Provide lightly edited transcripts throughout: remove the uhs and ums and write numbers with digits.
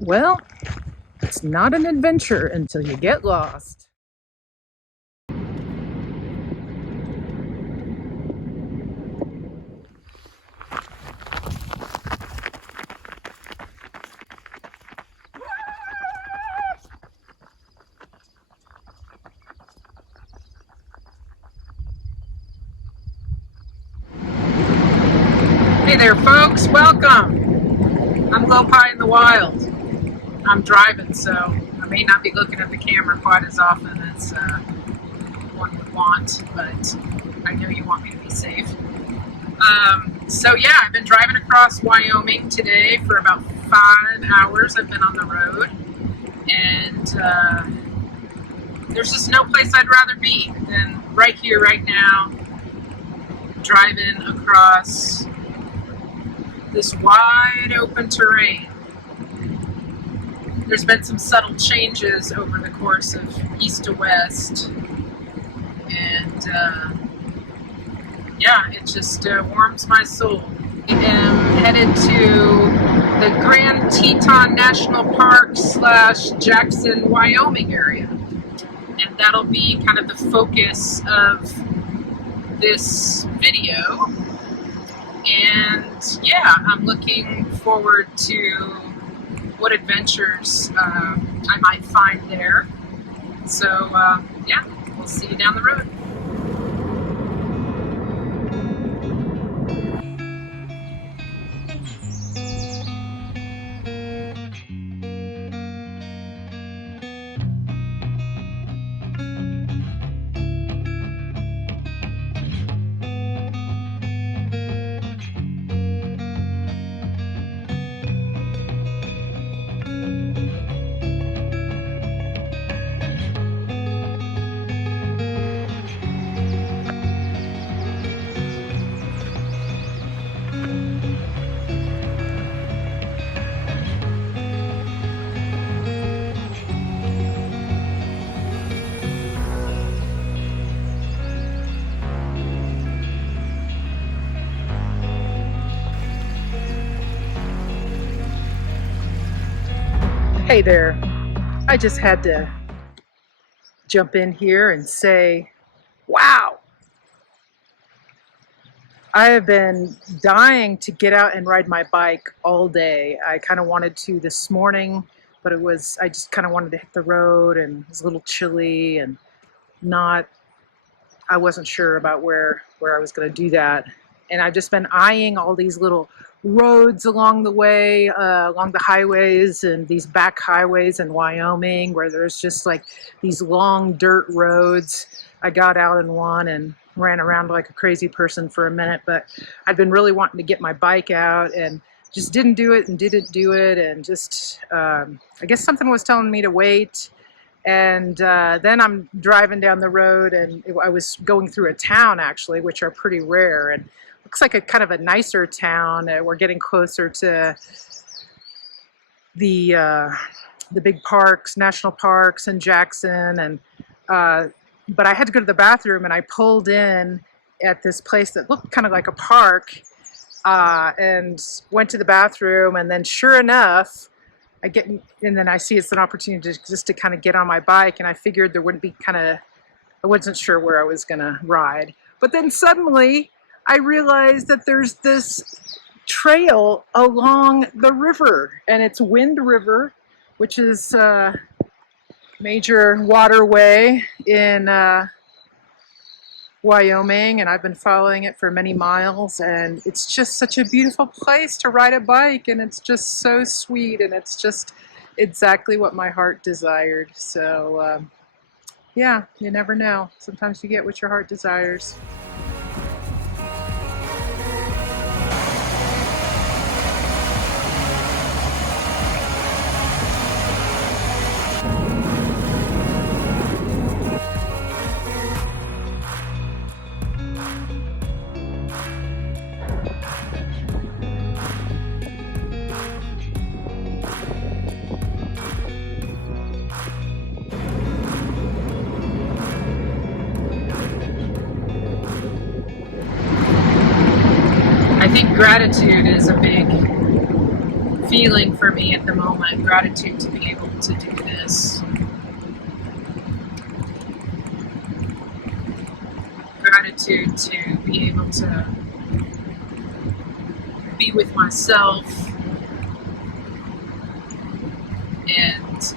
Well, it's not an adventure until you get lost. Hey there, folks. Welcome. I'm low high in the wild. I'm driving, so I may not be looking at the camera quite as often as one would want, but I know you want me to be safe. So yeah, I've been driving across Wyoming today for about 5 hours. I've been on the road, and there's just no place I'd rather be than right here, right now, driving across this wide open terrain. There's been some subtle changes over the course of east to west, and yeah, it just warms my soul. I am headed to the Grand Teton National Park / Jackson, Wyoming area, and that'll be kind of the focus of this video. And yeah, I'm looking forward to what adventures I might find there. So yeah, we'll see you down the road. Hey there, I just had to jump in here and say, wow! I have been dying to get out and ride my bike all day. I kind of wanted to this morning, but I just kind of wanted to hit the road, and it was a little chilly and I wasn't sure about where I was going to do that. And I've just been eyeing all these little roads along the way, along the highways and these back highways in Wyoming where there's just like these long dirt roads. I got out in one and ran around like a crazy person for a minute, but I'd been really wanting to get my bike out and just didn't do it and just I guess something was telling me to wait. And then I'm driving down the road, and I was going through a town actually, which are pretty rare, and looks like a kind of a nicer town. We're getting closer to the big parks, national parks in Jackson, and but I had to go to the bathroom, and I pulled in at this place that looked kind of like a park, and went to the bathroom, and then sure enough, and then I see it's an opportunity just to kind of get on my bike, and I figured there wouldn't be I wasn't sure where I was going to ride. But then suddenly I realized that there's this trail along the river, and it's Wind River, which is a major waterway in Wyoming, and I've been following it for many miles, and it's just such a beautiful place to ride a bike, and it's just so sweet, and it's just exactly what my heart desired. So yeah, you never know. Sometimes you get what your heart desires. I think gratitude is a big feeling for me at the moment. Gratitude to be able to do this. Gratitude to be able to be with myself and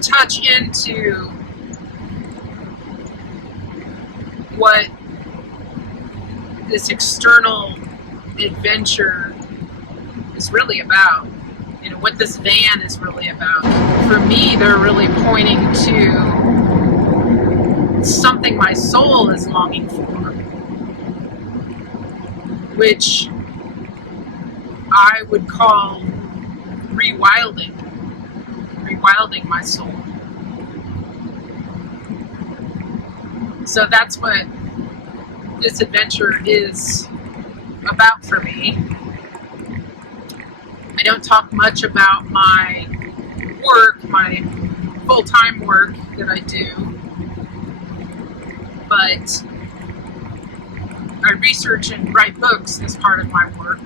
touch into what this external adventure is really about. You know, what this van is really about. For me, they're really pointing to something my soul is longing for, which I would call rewilding my soul. So that's what this adventure is about for me. I don't talk much about my work, my full-time work that I do, but I research and write books as part of my work.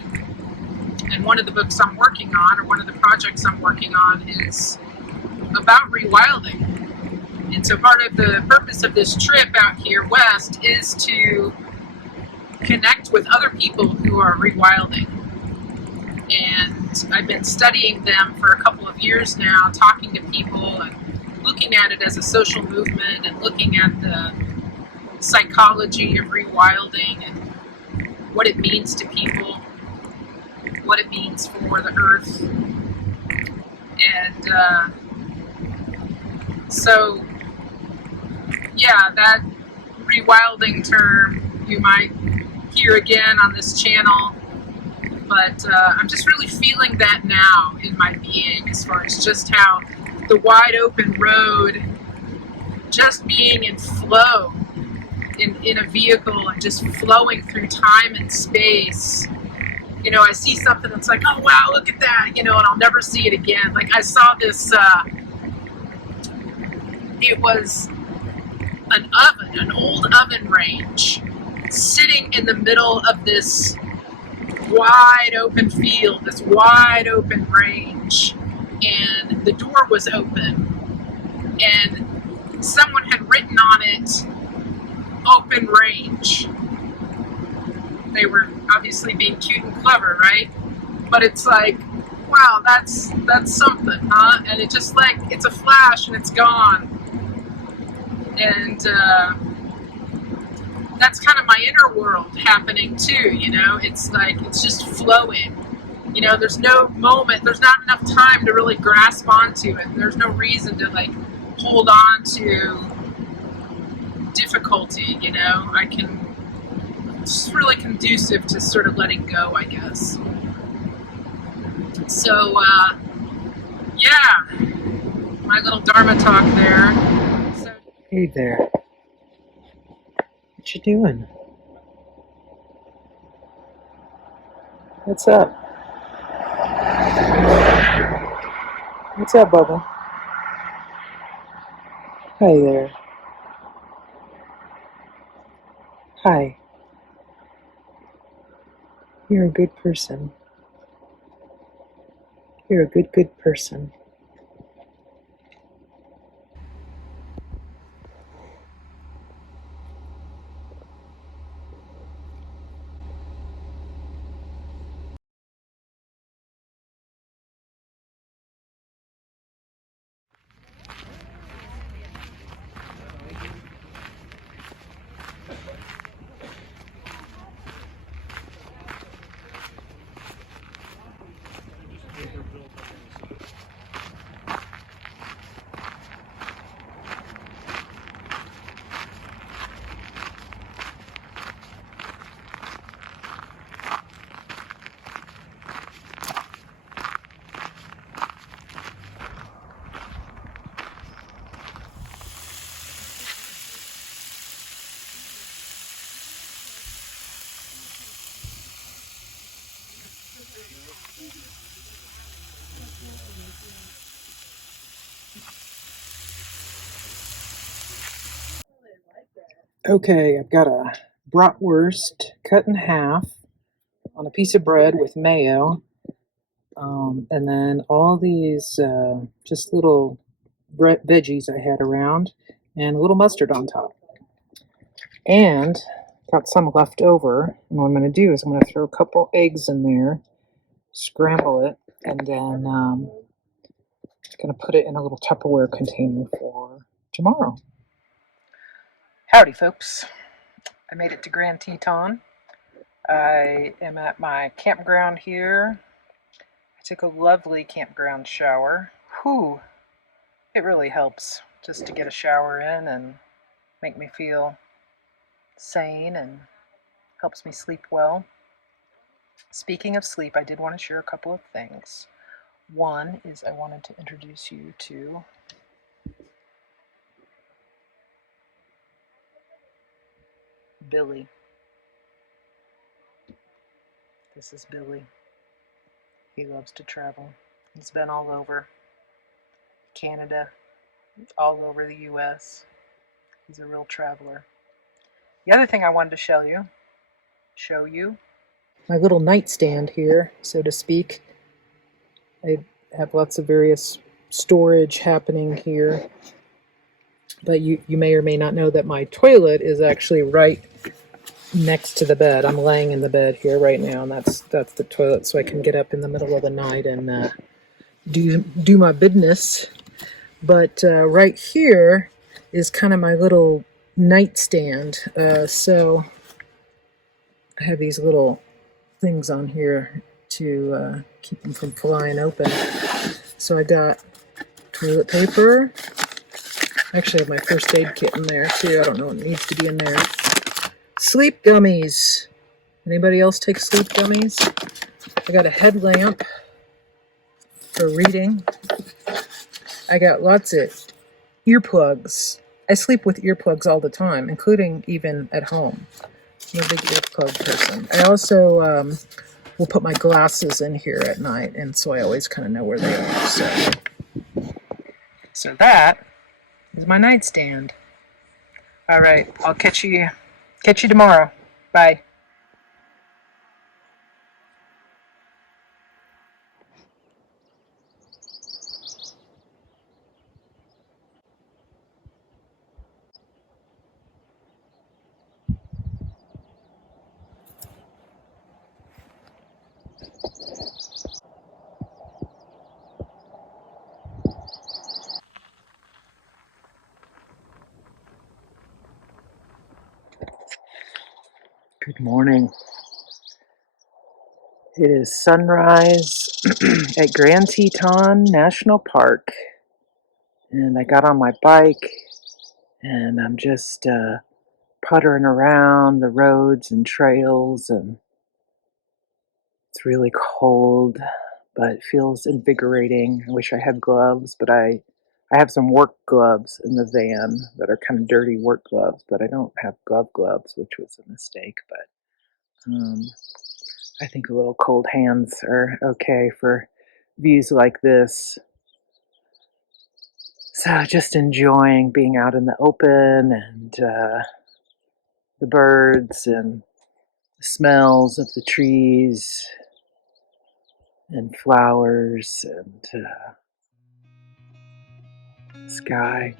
And one of the books I'm working on, or one of the projects I'm working on, is about rewilding. And so part of the purpose of this trip out here west is to connect with other people who are rewilding. And I've been studying them for a couple of years now, talking to people and looking at it as a social movement and looking at the psychology of rewilding and what it means to people, what it means for the earth. And so, yeah, that rewilding term you might hear again on this channel, but I'm just really feeling that now in my being, as far as just how the wide open road, just being in flow in a vehicle and just flowing through time and space. You know, I see something that's like, oh wow, look at that, you know, and I'll never see it again. Like I saw this, it was an oven, an old oven range, sitting in the middle of this wide open field, this wide open range, and the door was open, and someone had written on it, open range. They were obviously being cute and clever, right? But it's like, wow, that's something, huh? And it just like, it's a flash and it's gone. And that's kind of my inner world happening too, you know? It's like, it's just flowing. You know, there's no moment, there's not enough time to really grasp onto it. There's no reason to like hold on to difficulty, you know? It's just really conducive to sort of letting go, I guess. So, yeah, my little Dharma talk there. So, hey there. What you doing? What's up? What's up, Bubba? Hi there. Hi. You're a good person. You're a good person. Okay, I've got a bratwurst cut in half on a piece of bread with mayo, And then all these just little veggies I had around, and a little mustard on top. And got some left over. And what I'm going to do is I'm going to throw a couple eggs in there, scramble it, and then going to put it in a little Tupperware container for tomorrow. Howdy, folks. I made it to Grand Teton. I am at my campground here. I took a lovely campground shower. Whew, it really helps just to get a shower in and make me feel sane and helps me sleep well. Speaking of sleep, I did want to share a couple of things. One is I wanted to introduce you to Billy. This is Billy. He loves to travel. He's been all over Canada, all over the US. He's a real traveler. The other thing I wanted to show you, my little nightstand here, so to speak. I have lots of various storage happening here. But you may or may not know that my toilet is actually right next to the bed. I'm laying in the bed here right now, and that's the toilet, so I can get up in the middle of the night and do my business. But right here is kind of my little nightstand. So I have these little things on here to keep them from flying open. So I got toilet paper. Actually, I have my first aid kit in there too. I don't know what needs to be in there. Sleep gummies. Anybody else take sleep gummies? I got a headlamp for reading. I got lots of earplugs. I sleep with earplugs all the time, including even at home. I'm a big earplug person. I also will put my glasses in here at night, and so I always kind of know where they are. So that is my nightstand. All right, I'll catch you tomorrow. Bye. Good morning. It is sunrise at Grand Teton National Park, and I got on my bike, and I'm just puttering around the roads and trails, and it's really cold, but it feels invigorating. I wish I had gloves, but I have some work gloves in the van that are kind of dirty work gloves, but I don't have gloves, which was a mistake, but I think a little cold hands are okay for views like this. So just enjoying being out in the open and the birds and the smells of the trees and flowers and sky.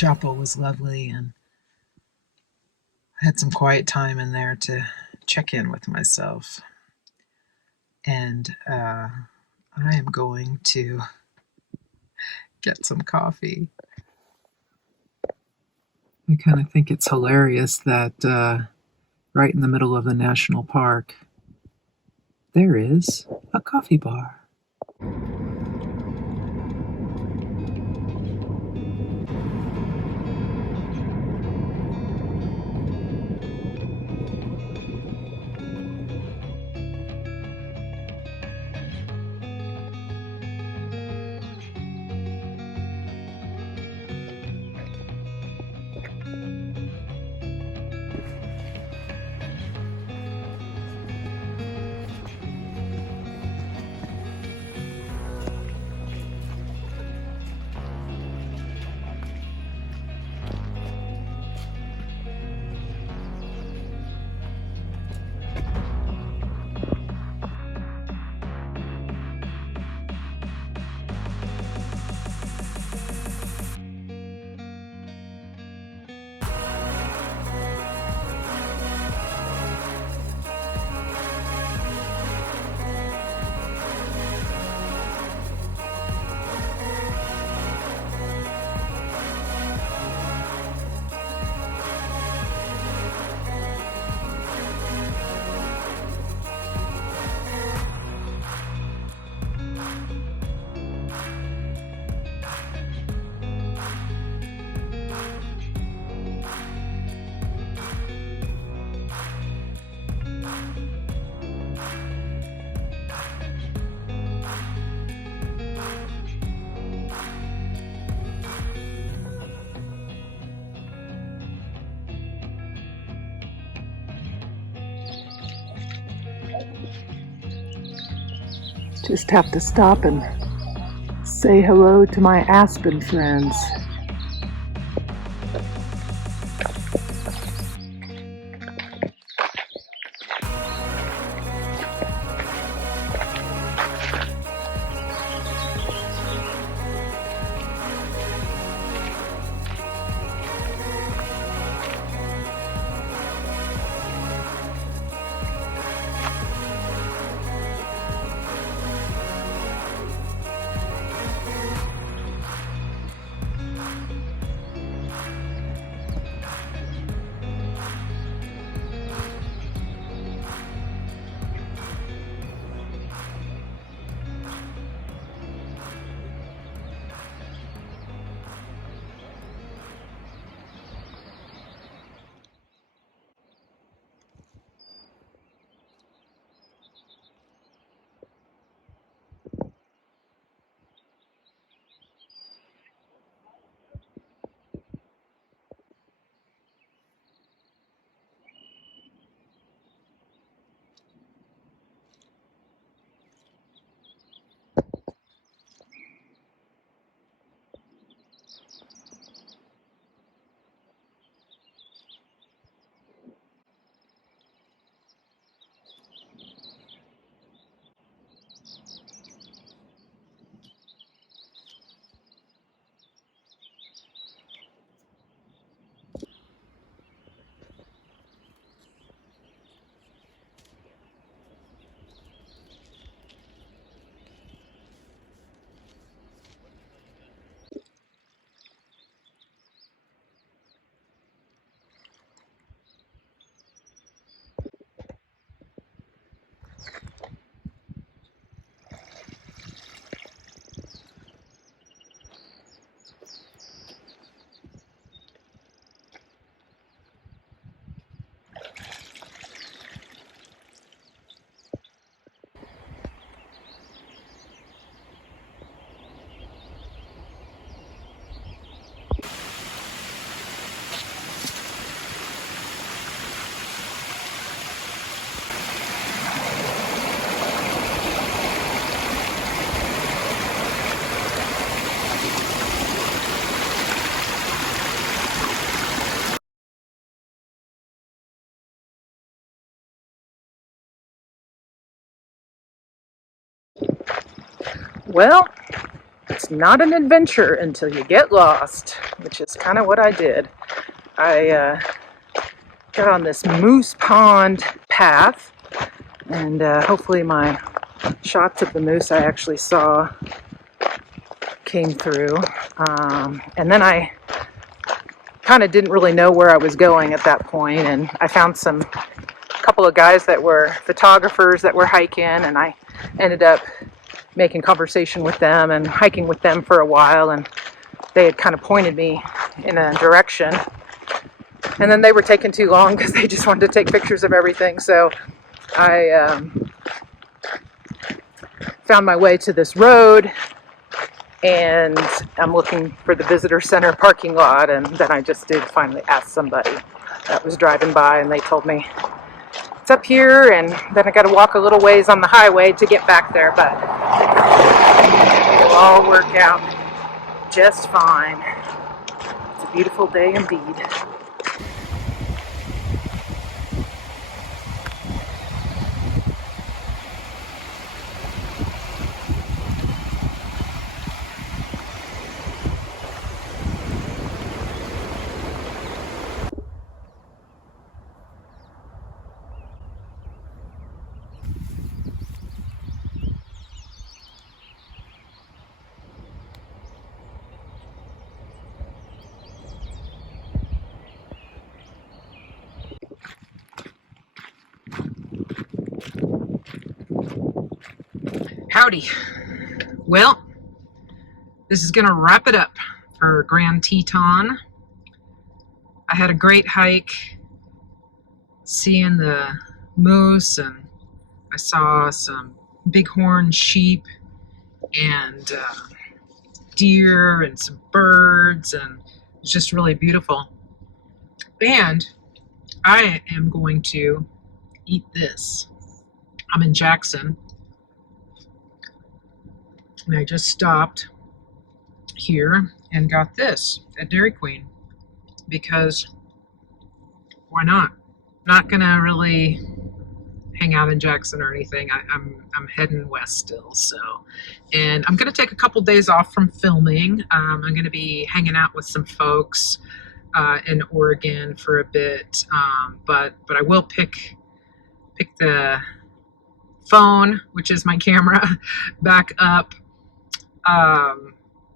chapel was lovely, and I had some quiet time in there to check in with myself. And I am going to get some coffee. I kind of think it's hilarious that right in the middle of the national park, there is a coffee bar. Just have to stop and say hello to my aspen friends. Well, it's not an adventure until you get lost, which is kind of what I did. I got on this moose pond path, and hopefully my shots of the moose I actually saw came through. And then I kind of didn't really know where I was going at that point, and I found a couple of guys that were photographers that were hiking, and I ended up making conversation with them and hiking with them for a while, and they had kind of pointed me in a direction, and then they were taking too long because they just wanted to take pictures of everything. So I found my way to this road, and I'm looking for the visitor center parking lot, and then I just did finally ask somebody that was driving by, and they told me it's up here, and then I got to walk a little ways on the highway to get back there, but it'll all work out just fine. It's a beautiful day indeed. Howdy. Well, this is going to wrap it up for Grand Teton. I had a great hike, seeing the moose, and I saw some bighorn sheep and deer and some birds, and it was just really beautiful. And I am going to eat this. I'm in Jackson, and I just stopped here and got this at Dairy Queen because why not? Not gonna really hang out in Jackson or anything. I'm heading west still, so, and I'm gonna take a couple days off from filming. I'm gonna be hanging out with some folks in Oregon for a bit, but I will pick the phone, which is my camera, back up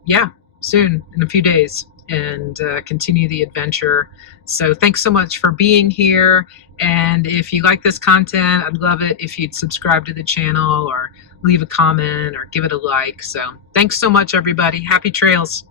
yeah, soon, in a few days, and continue the adventure. So thanks so much for being here, and if you like this content, I'd love it if you'd subscribe to the channel or leave a comment or give it a like. So thanks so much, everybody. Happy trails.